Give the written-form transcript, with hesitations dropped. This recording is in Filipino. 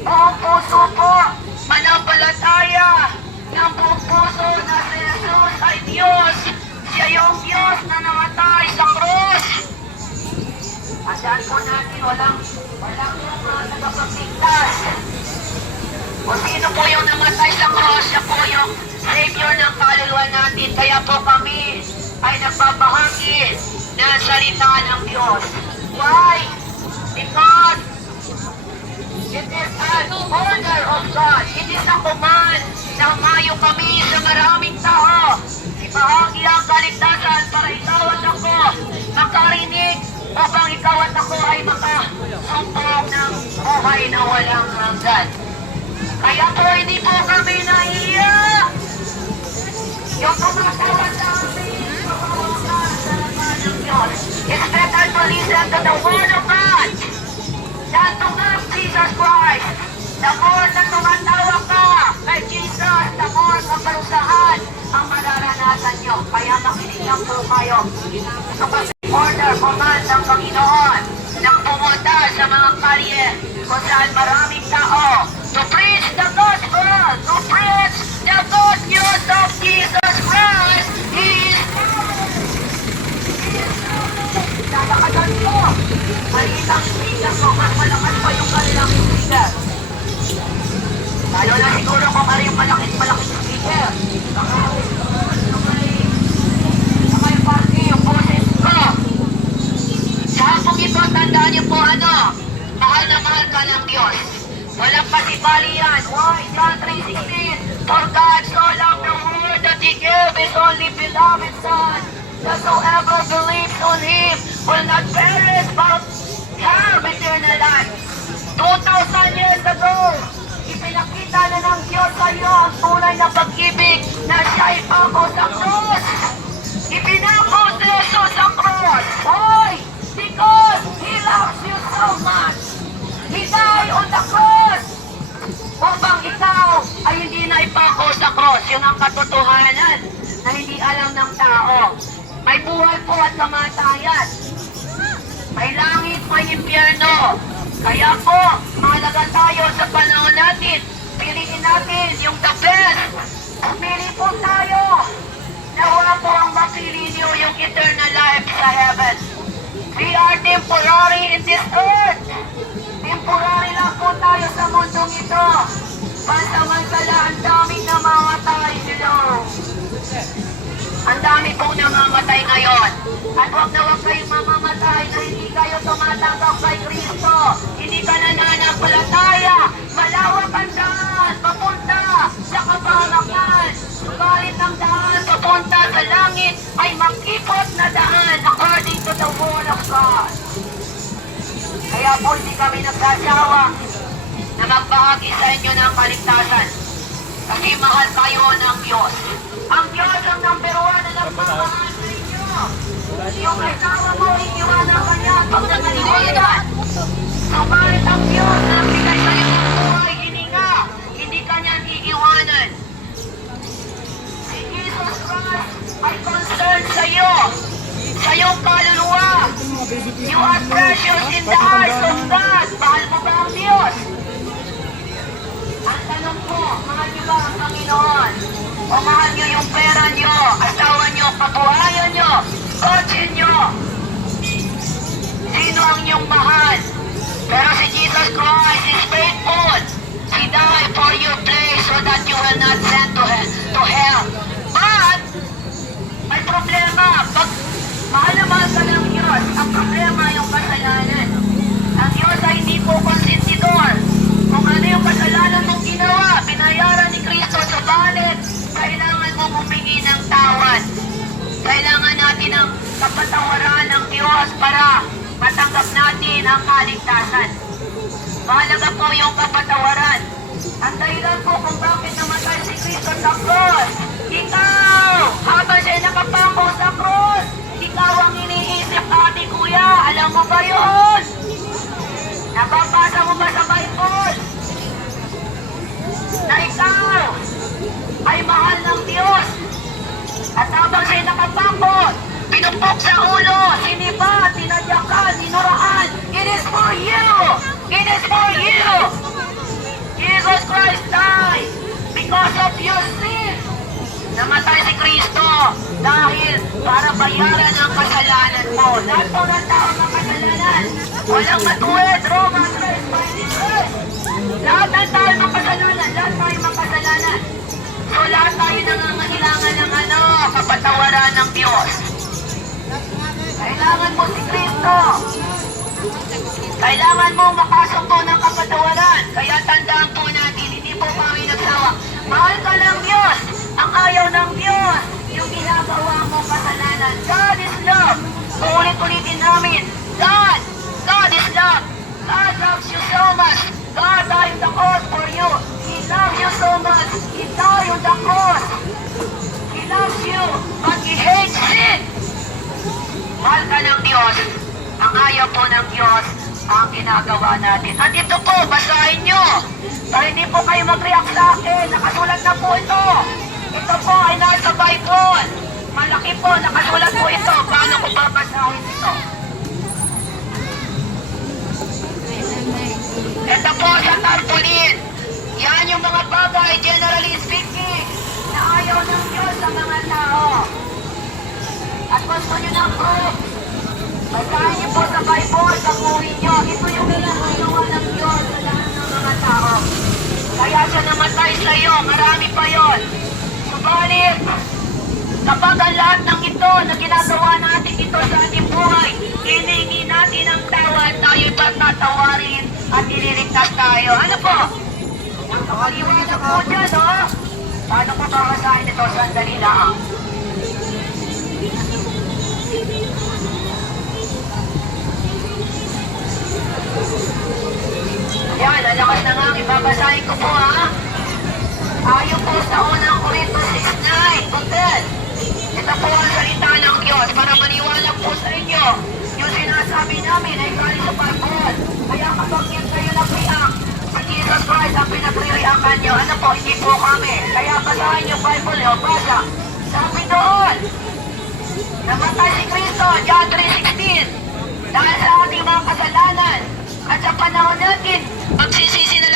Buong puso po, manampalataya ng buong puso na si Jesus ay Diyos. Siya yung Diyos na namatay sa krus. Tandaan po natin, walang tagapagligtas. O sino po yung namatay sa cross, siya po yung Savior ng kaluluwa natin. Kaya po kami ay nagbabahagi ng salita ng Diyos. Why? Because it is an order of God. It is a command na humayo kami sa maraming tao. Ibahagi ang kaligtasan para ikaw at ako makarinig upang ikaw at ako ay makasumpong ng buhay na walang hanggan. Kaya po hindi po kami naiiyak. Yung tumatawad sa amin, mawawakan sa laman ng Diyos. It's better to listen to the Word of God than to love Jesus Christ. The more na tumatawag ka kay Jesus, the more kaparusahan ang mararanasan nyo. Kaya makinig lang po kayo. Ito kasi order, command ng Panginoon nang pumunta sa mga kalye kung saan maraming tao to preach the gospel, to preach the good news of Jesus Christ. He is lalakasan ko. Maliit ang speaker ko, mas malakas pa yung kanilang speaker. Lalo na siguro kung ano yung malaking speaker. May party yung boses ko. Sa hapong ito, tandaan niyo po ano, mahal na mahal ka ng Diyos. Walang pasibali yan. Why? John 3:16. For God so loved the world that He gave His only beloved Son, that whoever believes on Him will not perish but have eternal life. 2,000 years ago, ipinakita na ng Diyos sa iyo ang tunay na pag-ibig na siya'y pako sa krus. Ipinako si Jesus sa krus. Why? Because He loves you so much. He died on the cross upang ikaw ay hindi na ipako sa cross. Yun ang katotohanan na hindi alam ng tao. May buhay po at kamatayan. May langit, may impyerno. Kaya po, mahalaga tayo sa panahon natin. Piliin natin yung the best. Pumili po tayo. Nawa po ang mapili niyo yung eternal life sa heaven. We are temporary in this earth. Temporary lang po tayo sa mundong ito. Pansamantala, ang daming namamatay. Hello. Ang dami pong namamatay ngayon. At huwag na huwag kayong mamamatay na hindi kayo tumatanggap kay Kristo. Hindi ka nananampalataya. Malawak ang daan papunta sa kapahamakan. Subalit ang daan papunta sa langit ay makipot na daan according to the word of God. Kaya po hindi kami nagsasawa na magbahagi sa inyo ng kaligtasan. Kasi mahal kayo ng Diyos. Ang Diyos ang number 1 na nagmamahal sa inyo. Yung asawa mo, iiwanan ka niya pag nangaliwanan. Subalit ang Diyos na bigay sa iyo ng buhay, hininga. Hindi ka niyan iiwanan. Si Jesus Christ ay concerned sa iyo. Sa iyong kaluluwa. You are precious in the eyes of God. Mahal mo ba ang Diyos? Ang tanong po, mahal niyo ba ang Panginoon? O mahal niyo yung pera niyo, asawa niyo, kabuhayan niyo, kotse niyo? Sino ang inyong mahal? Pero si Jesus Christ is faithful. He died for your place so that you will not send to hell. But, may problema. Pag mahal na mahal ka ng Diyos, ang problema yung kasalanan. Ang Diyos ay hindi po konsentidor. Kung ano yung kasalanan mong ginawa, binayaran ni Kristo sa balit, kailangan mong humingi ng tawad. Kailangan natin ng kapatawaran ng Diyos para matanggap natin ang kaligtasan. Mahalaga po yung kapatawaran. Ang dahilan po kung bakit namatay si Kristo sa cross. Ikaw, habang siya nakapako sa cross, ikaw ang iniisip, ate, kuya. Alam mo ba yun? Nababasa mo ba sa Bible? Na ikaw ay mahal ng Diyos. At habang siya'y nakapako, pinupok sa ulo, siniba, tinadyakan, dinuraan. It is for you! It is for you! dahil para bayaran ang kasalanan mo. Lahat po ng tao ng kasalanan, walang matuwid, Roma 3:23. Lahat ng tao ng kasalanan, lahat tayo makasalanan. So lahat tayo nangangailangan ng kapatawaran ng Diyos. Kailangan mo si Kristo. Kailangan mo makasumpo ng kapatawaran. Kaya tandaan po natin, hindi po kami nagsawa. Mahal ka ng Diyos. Ang ayaw ng Diyos, yung ginagawa mong kasalanan. God is love. Ulit-ulitin namin. God is love. God loves you so much. God died the cross for you. He loves you so much. He died on the cross. He loves you, but He hates sin. Mahal ka ng Diyos. Ang ayaw po ng Diyos ang ginagawa natin. At ito po, basahin nyo. Para hindi po kayo mag-react sa akin. Nakasulat na po ito. Ito po ay nasa Bible. Malaki po, nakasulat po ito. Paano ko babasahin ito? Ito po sa tarpaulin. Yan yung mga bagay, generally speaking, na ayaw ng Diyos sa mga tao. At gusto nyo ng proof. Basahin niyo po sa Bible, sakuhin nyo. Ito yung ginagawa ng Diyos sa lahat ng mga tao. Kaya siya namatay sa iyo, marami pa yon. Subalit, kapag ang lahat ng ito na ginagawa natin ito sa ating buhay, hinihingi natin ang tawad, tayo'y patatawarin at ililigtas tayo. Ano po? Ang kakalimutan po dyan, no? Paano ko babasahin ito? Sandali lang. Yan, lalakas na nga. Ibabasahin ko po, ha? Ayon po sa unang Korinto 6:9. Hotel. Ito po ang salita ng Diyos para maniwala po sa inyo. Yung sinasabi namin ay galing sa Bible. Kaya kapag yan kayo nag-react sa Jesus Christ ang pinag-reactan nyo, ano po, hindi po kami. Kaya basahin yung Bible nyo, basa. Sabi doon, namatay si Kristo, John 3:16. Dahil sa ating mga kasalanan, at sa panahon natin, magsisisi na lang